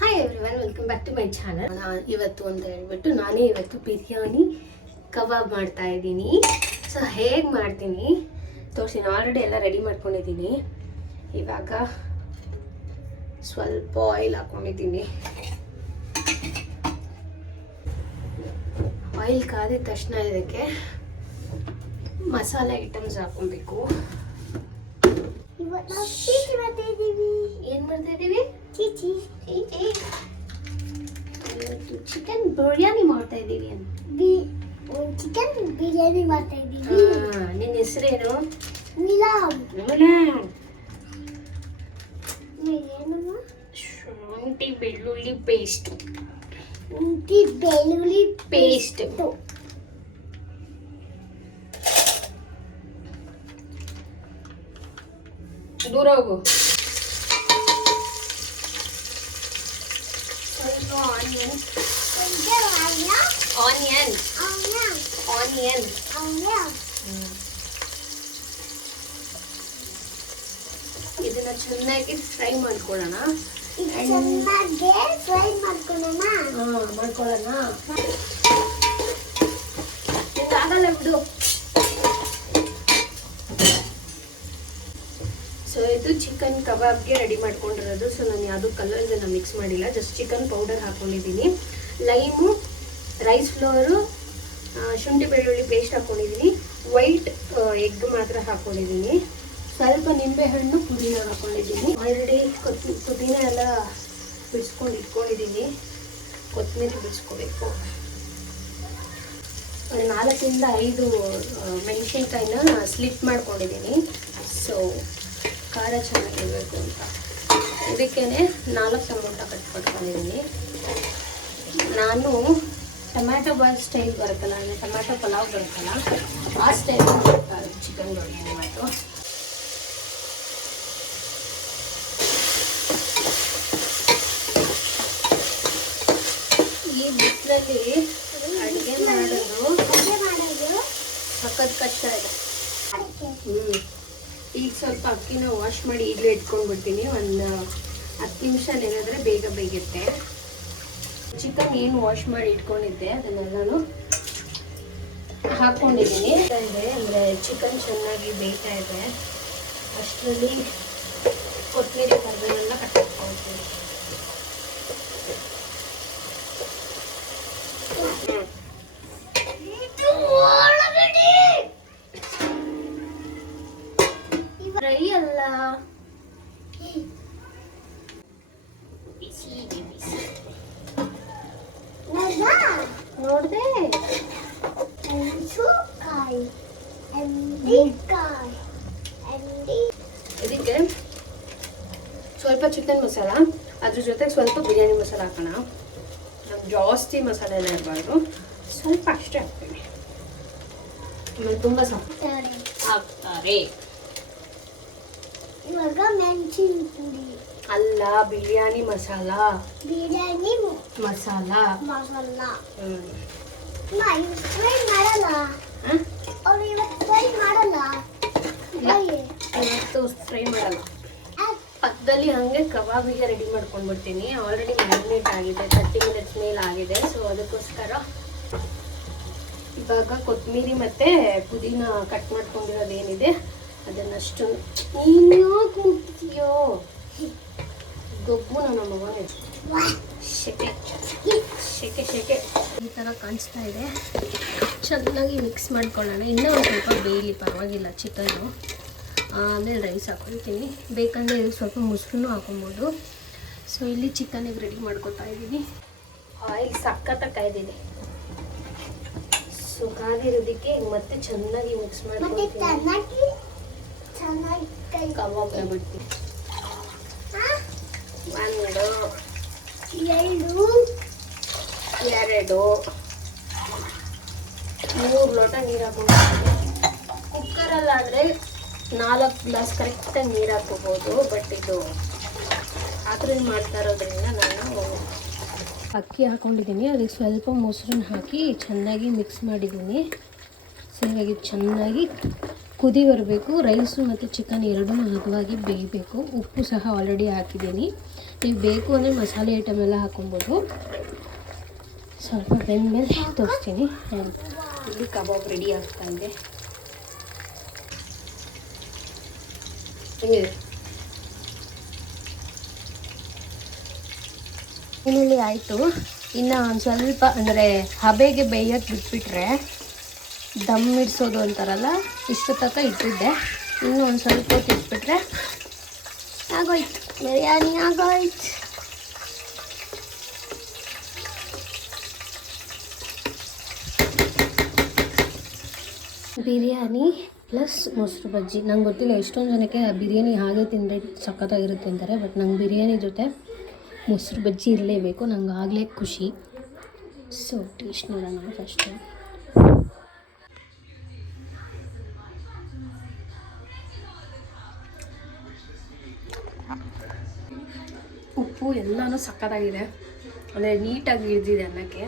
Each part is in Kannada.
Hi everyone, welcome back to my channel. ಇವತ್ತು ಅಂತ ಹೇಳ್ಬಿಟ್ಟು ನಾನೇ ಇವತ್ತು ಬಿರಿಯಾನಿ ಕಬಾಬ್ ಮಾಡ್ತಾ ಇದ್ದೀನಿ. ಸೊ ಹೇಗೆ ಮಾಡ್ತೀನಿ ತೋರಿಸ್ತೀನಿ. ಆಲ್ರೆಡಿ ಎಲ್ಲ ರೆಡಿ ಮಾಡ್ಕೊಂಡಿದ್ದೀನಿ. ಇವಾಗ ಸ್ವಲ್ಪ ಆಯಿಲ್ ಹಾಕ್ಕೊಂಡಿದ್ದೀನಿ. ಆಯಿಲ್ ಕಾದಿದ ತಕ್ಷಣ ಇದಕ್ಕೆ ಮಸಾಲೆ ಐಟಮ್ಸ್ ಹಾಕೊಬೇಕು. ಏನ್ ಮಾಡ್ತಾ ಇದ್ದೀವಿ? ಚಿಕನ್ ಬಿರಿಯಾನಿ ಮಾಡ್ತಾ ಇದ್ದೀವಿ. ಚಿಕನ್ ಬಿರಿಯಾನಿ ಮಾಡ್ತಾ ಇದ್ದೀವಿ. ನಿನ್ನ ಹೆಸರೇನು? ಶುಂಠಿ ಬೆಳ್ಳುಳ್ಳಿ ಪೇಸ್ಟ್. ದೂರ ಹೋಗು. ಸ್ವಲ್ಪ ಆನಿಯನ್ ಇದನ್ನ ಚೆನ್ನಾಗಿ ಫ್ರೈ ಮಾಡ್ಕೊಳ್ಳೋಣ. ಆಗಲ್ಲ ಬಿಡು. ಸೊ ಇದು ಚಿಕನ್ ಕಬಾಬ್ಗೆ ರೆಡಿ ಮಾಡ್ಕೊಂಡಿರೋದು. ಸೊ ನಾನು ಯಾವುದು ಕಲರ್ ಇದನ್ನು ಮಿಕ್ಸ್ ಮಾಡಿಲ್ಲ, ಜಸ್ಟ್ ಚಿಕನ್ ಪೌಡರ್ ಹಾಕ್ಕೊಂಡಿದ್ದೀನಿ. ಲೈಮು, ರೈಸ್ ಫ್ಲೋರು, ಶುಂಠಿ ಬೆಳ್ಳುಳ್ಳಿ ಪೇಸ್ಟ್ ಹಾಕ್ಕೊಂಡಿದ್ದೀನಿ. ವೈಟ್ ಎಗ್ ಮಾತ್ರ ಹಾಕ್ಕೊಂಡಿದ್ದೀನಿ. ಸ್ವಲ್ಪ ನಿಂಬೆಹಣ್ಣು, ಪುದೀನ ಹಾಕ್ಕೊಂಡಿದ್ದೀನಿ. ಆಲ್ರೆಡಿ ಪುದೀನ ಎಲ್ಲ ಬಿಡಿಸ್ಕೊಂಡು ಇಟ್ಕೊಂಡಿದ್ದೀನಿ. ಕೊತ್ತಂಬರಿ ಬಿಡಿಸ್ಕೋಬೇಕು. ಒಂದು 4 ಇಂದ 5 ಮೆಣಸಿನ್ಕಾಯಿನ ಸ್ಲಿಟ್ ಮಾಡ್ಕೊಂಡಿದ್ದೀನಿ. ಸೊ ಖಾರ ಚೆನ್ನಾಗಿರಬೇಕು ಅಂತ ಇದಕ್ಕೇ 4 ಟೊಮೊಟೊ ಕಟ್ ಮಾಡ್ಕೊಂಡಿದ್ದೀನಿ. ನಾನು ಟೊಮ್ಯಾಟೊ ಬಾತ್ ಸ್ಟೈಲ್ ಬರುತ್ತಲ್ಲ, ಅಂದರೆ ಟೊಮ್ಯಾಟೊ ಪಲಾವ್ ಬರುತ್ತಲ್ಲ, ಆ ಸ್ಟೈಲ್ ಮಾಡ್ತಾರೆ ಚಿಕನ್ ಟೊಮ್ಯಾಟೊ. ಈ ಬಿಸಿಲಲ್ಲಿ ಅಡುಗೆ ಮಾಡೋದು ಸಖತ್ ಕಷ್ಟ ಇದೆ. ಈಗ ಸ್ವಲ್ಪ ಅಕ್ಕಿನ ವಾಶ್ ಮಾಡಿ ಈಗಲೇ ಇಟ್ಕೊಂಡ್ಬಿಡ್ತೀನಿ. ಒಂದು 10 ನಿಮಿಷ ನೆನೆದ್ರೆ ಬೇಗ ಬೇಯುತ್ತೆ. ಚಿಕನ್ ಏನು ವಾಶ್ ಮಾಡಿ ಇಟ್ಕೊಂಡಿದ್ದೆ ಅದನ್ನೆಲ್ಲನೂ ಹಾಕ್ಕೊಂಡಿದ್ದೀನಿ. ಅಂದರೆ ಚಿಕನ್ ಚೆನ್ನಾಗಿ ಬೇಯ್ತಾ ಇದೆ. ಅಷ್ಟರಲ್ಲಿ ಕೊತ್ತಂಬರಿ ಕರಿಬೇವೆಲ್ಲ ಕಟ್ ಹಾಕ್ಕೊಳ್ತೀನಿ. ಫ್ರೈ ಅಲ್ಲ, ನೋಡ್ದೆ ಇದಕ್ಕೆ ಸ್ವಲ್ಪ ಚಿಕನ್ ಮಸಾಲ, ಅದ್ರ ಜೊತೆಗೆ ಸ್ವಲ್ಪ ಬಿರಿಯಾನಿ ಮಸಾಲ ಹಾಕೋಣ. ನಮ್ಗೆ ಜಾಸ್ತಿ ಮಸಾಲೆ ಎಲ್ಲ ಇರಬಾರ್ದು, ಸ್ವಲ್ಪ ಅಷ್ಟೇ ಹಾಕ್ತೀನಿ. ಆಮೇಲೆ ತುಂಬ ಹಾಕ್ತಾರೆ. ಇವಾಗ ಮೆಣಸಿನ ಪುಡಿ ಅಲ್ಲ, ಬಿರಿಯಾನಿ ಮಸಾಲ. ಮಸಾಲ ಇವತ್ತು ಫ್ರೈ ಮಾಡಲ್ಲ. ಪಕ್ಕದಲ್ಲಿ ಹಾಗೆ ಕಬಾಬಿಗೆ ರೆಡಿ ಮಾಡ್ಕೊಂಡ್ಬಿಡ್ತೀನಿ. ಆಲ್ರೆಡಿ ಮ್ಯಾರಿನೇಟ್ ಆಗಿದೆ, 30 ಮಿನಿಟ್ಸ್ ಮೇಲೆ ಆಗಿದೆ. ಸೊ ಅದಕ್ಕೋಸ್ಕರ ಇವಾಗ ಕೊತ್ತಂಬರಿ ಮತ್ತು ಪುದೀನ ಕಟ್ ಮಾಡ್ಕೊಂಡಿರೋದೇನಿದೆ ಅದನ್ನಷ್ಟು ನೀನ್ಯಾಕೆ ಮುಟ್ತೀಯೋ ಗೊಬ್ಬು. ನನ್ನ ಮಗನೇ ಶೆಕೆ ಈ ಥರ ಕಾಣಿಸ್ತಾ ಇದೆ. ಚೆನ್ನಾಗಿ ಮಿಕ್ಸ್ ಮಾಡ್ಕೊಳ್ಳೋಣ. ಇನ್ನೂ ಒಂದು ಸ್ವಲ್ಪ ಬೇಯಲಿ, ಪರವಾಗಿಲ್ಲ ಚಿಕನ್ನು. ಆಮೇಲೆ ರೈಸ್ ಹಾಕ್ಕೊಳ್ತೀನಿ. ಬೇಕಂದರೆ ಸ್ವಲ್ಪ ಮೊಸರು ಹಾಕೊಬೋದು. ಸೊ ಇಲ್ಲಿ ಚಿಕನಿಗೆ ರೆಡಿ ಮಾಡ್ಕೊತಾ ಇದ್ದೀನಿ. ಆಯಿಲ್ ಸಖತ್ತಾಗಿ ಕಾಯ್ದಿದೆ. ಸೊ ಕಾದಿರೋದಕ್ಕೆ ಮತ್ತೆ ಚೆನ್ನಾಗಿ ಮಿಕ್ಸ್ ಮಾಡ್ಕೊಳ್ತೀನಿ. ಕಬಾಬ್ ಬಿಡ್ತೀನಿ. 1 2 3 ಲೋಟ ನೀರು ಹಾಕ್ಕೊಂಡು, ಕುಕ್ಕರಲ್ಲಾದರೆ 4 ಗ್ಲಾಸ್ ಕರೆಕ್ಟಾಗಿ ನೀರು ಹಾಕೋಬೋದು. ಬಟ್ ಇದು ಪಾತ್ರೆ ಮಾಡ್ತಾ ಇರೋದ್ರಿಂದ ನಾನು ಅಕ್ಕಿ ಹಾಕ್ಕೊಂಡಿದ್ದೀನಿ. ಅದಕ್ಕೆ ಸ್ವಲ್ಪ ಮೊಸರನ್ನ ಹಾಕಿ ಚೆನ್ನಾಗಿ ಮಿಕ್ಸ್ ಮಾಡಿದ್ದೀನಿ. ಸೊ ಇವಾಗ ಚೆನ್ನಾಗಿ ಕುದಿ ಬರಬೇಕು. ರೈಸು ಮತ್ತು ಚಿಕನ್ ಎರಡೂ ಹದವಾಗಿ ಬೇಯಬೇಕು. ಉಪ್ಪು ಸಹ ಆಲ್ರೆಡಿ ಹಾಕಿದ್ದೀನಿ. ನೀವು ಬೇಕು ಅಂದರೆ ಮಸಾಲೆ ಐಟಮ್ ಎಲ್ಲ ಹಾಕೊಬೋದು. ಸ್ವಲ್ಪ ಬೆಂದಮೇಲೆ ತೋರಿಸ್ತೀನಿ. ಇಲ್ಲಿ ಕಬಾಬ್ ರೆಡಿ ಆಗ್ತಾ ಇದೆ. ಏನಲ್ಲಿ ಆಯಿತು. ಇನ್ನು ಒಂದು ಸ್ವಲ್ಪ ಅಂದರೆ ಹಬೆಗೆ ಬೇಯಕ್ಕೆ ಬಿಟ್ಬಿಟ್ರೆ ದಮ್ ಇಡ್ಸೋದು ಅಂತಾರಲ್ಲ, ಇಷ್ಟು ತನಕ ಇಟ್ಟಿದ್ದೆ. ಇನ್ನೂ ಒಂದು ಸ್ವಲ್ಪ ಹೊತ್ತು ಇಟ್ಬಿಟ್ರೆ ಆಗೋಯ್ತು, ಬಿರಿಯಾನಿ ಆಗೋಯ್ತು. ಬಿರಿಯಾನಿ ಪ್ಲಸ್ ಮೊಸರು ಬಜ್ಜಿ. ನಂಗೆ ಗೊತ್ತಿಲ್ಲ, ಎಷ್ಟೊಂದು ಜನಕ್ಕೆ ಬಿರಿಯಾನಿ ಹಾಗೆ ತಿಂದರೆ ಸಖತ್ತಾಗಿರುತ್ತೆ ಅಂತಾರೆ. ಬಟ್ ನಂಗೆ ಬಿರಿಯಾನಿ ಜೊತೆ ಮೊಸರು ಬಜ್ಜಿ ಇರಲೇಬೇಕು. ನಂಗೆ ಆಗಲೇ ಖುಷಿ. ಸೊ ಟೇಸ್ಟ್ ನೋಡೋಣ ಫಸ್ಟು. ಉಪ್ಪು ಎಲ್ಲನೂ ಸಕ್ಕತ್ತಾಗಿದೆ, ಅಂದರೆ ನೀಟಾಗಿ ಹಿಡಿದಿದೆ ಅನ್ನಕ್ಕೆ.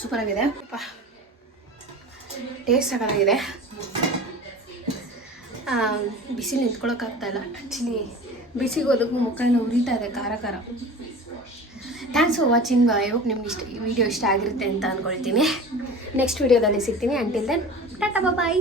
ಸೂಪರಾಗಿದೆ, ಟೇಸ್ಟ್ ಸಕ್ಕತ್ತಾಗಿದೆ. ಬಿಸಿಲು ನಿಂತ್ಕೊಳ್ಳೋಕ್ಕಾಗ್ತಾಯಿಲ್ಲ. ಆ್ಯಕ್ಚುಲಿ ಬಿಸಿಗೆ ಹೋದಕ್ಕೂ ಮುಖ ಎಲ್ಲ ಉರಿತಾ ಇದೆ, ಖಾರ ಖಾರ. Thanks for watching. I hope ನಿಮ್ಗೆ ಈ ವಿಡಿಯೋ ಇಷ್ಟ ಆಗಿರುತ್ತೆ ಅಂತ ಅಂದ್ಕೊಳ್ತೀನಿ. ನೆಕ್ಸ್ಟ್ ವಿಡಿಯೋದಲ್ಲಿ ಸಿಗ್ತೀನಿ. ಅಂಟಿಲ್ ದೆನ್ ಟಾಟಾ ಬಾಯ್.